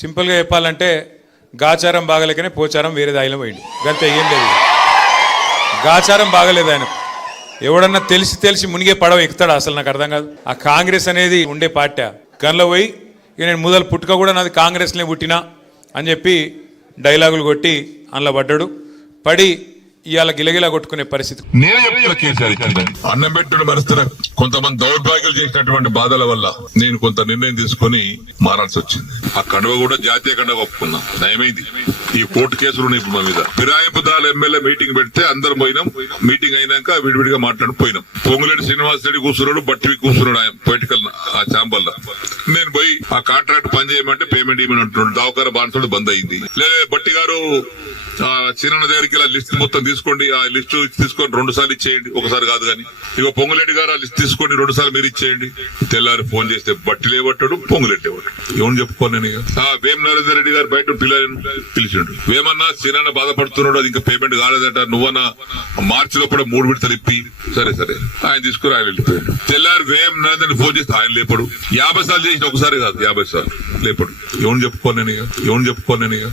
సింపుల్గా చెప్పాలంటే గాచారం బాగలేకనే పోచారం వేరే దాయిలో పోయింది. గంతే, ఏం లేదు. గాచారం బాగలేదు ఆయన. ఎవడన్నా తెలిసి మునిగే పడవ ఎక్కుతాడు అసలు? నాకు అర్థం కాదు. ఆ కాంగ్రెస్ అనేది ఉండే పార్టీ గన్లో పోయి ఇక నేను మొదలు పుట్టుక కూడా నాది కాంగ్రెస్నే పుట్టినా అని చెప్పి డైలాగులు కొట్టి అందులో పడ్డాడు. పడి ఇవాళ గిలగిలా కొట్టుకునే పరిస్థితి. నేను చెప్తున్నా కేసీఆర్ ఇచ్చిందని అన్నం పెట్టిన పరిస్థితి కొంతమంది దౌర్భాగ్యాలు చేసినటువంటి బాధల వల్ల నేను కొంత నిర్ణయం తీసుకుని మారాల్సి వచ్చింది. ఆ కండువ కూడా జాతీయ కండువ ఒప్పుకున్నా. నయమైంది. ఈ కోర్టు కేసులు ఉన్నాయి ఇప్పుడు మా మీద. ఫిరాయింపుదారుల ఎమ్మెల్యే మీటింగ్ పెడితే అందరం పోయినాం. మీటింగ్ అయినాక విడివిడిగా మాట్లాడి పోయినాం. పొంగులేటి శ్రీనివాస్ రెడ్డి కూర్చున్నాడు, బట్టివి కూర్చున్నాడు ఆయన పొలిటికల్ ఆ ఛాంబర్లో. నేను పోయి ఆ కాంట్రాక్ట్ పని చేయమంటే పేమెంట్ ఇవ్వమని అంటున్నాడు. దావకార బాన్సుడు బంద్ అయింది. లేదా బట్టి గారు చిన్న దగ్గరికి ఇలా లిస్ట్ మొత్తం తీసుకోండి, ఆ లిస్ట్ తీసుకొని 2 సార్లు ఇచ్చేయండి, ఒకసారి కాదు కానీ. ఇక పొంగులేటి గారు ఆ లిస్ట్ తీసుకోండి, 2 సార్లు మీరు ఇచ్చేయండి. తెల్లారి ఫోన్ చేస్తే బట్టి లేవట్టాడు, పొంగులేటి లేవట్టాడు. ఏమని చెప్పుకోను నేను. ఇక వేం నరేందర్ రెడ్డి గారు బయట పిలిచిండు. వేమన్నా చిన్న బాధపడుతున్నాడు, అది ఇంకా పేమెంట్ కాలేదట, నువ్వన్నా మార్చి లోపల 3 విడతలు ఇప్పి. సరే ఆయన తీసుకుని ఆయన వెళ్ళిపోయాడు. తెల్లారి వేం నరేందర్ ఫోన్ చేస్తే ఆయన లేపడు. 50 సార్లు చేసిన ఒకసారి కాదు, 50 సార్లు లేపడు. ఏమని చెప్పుకోను నేను.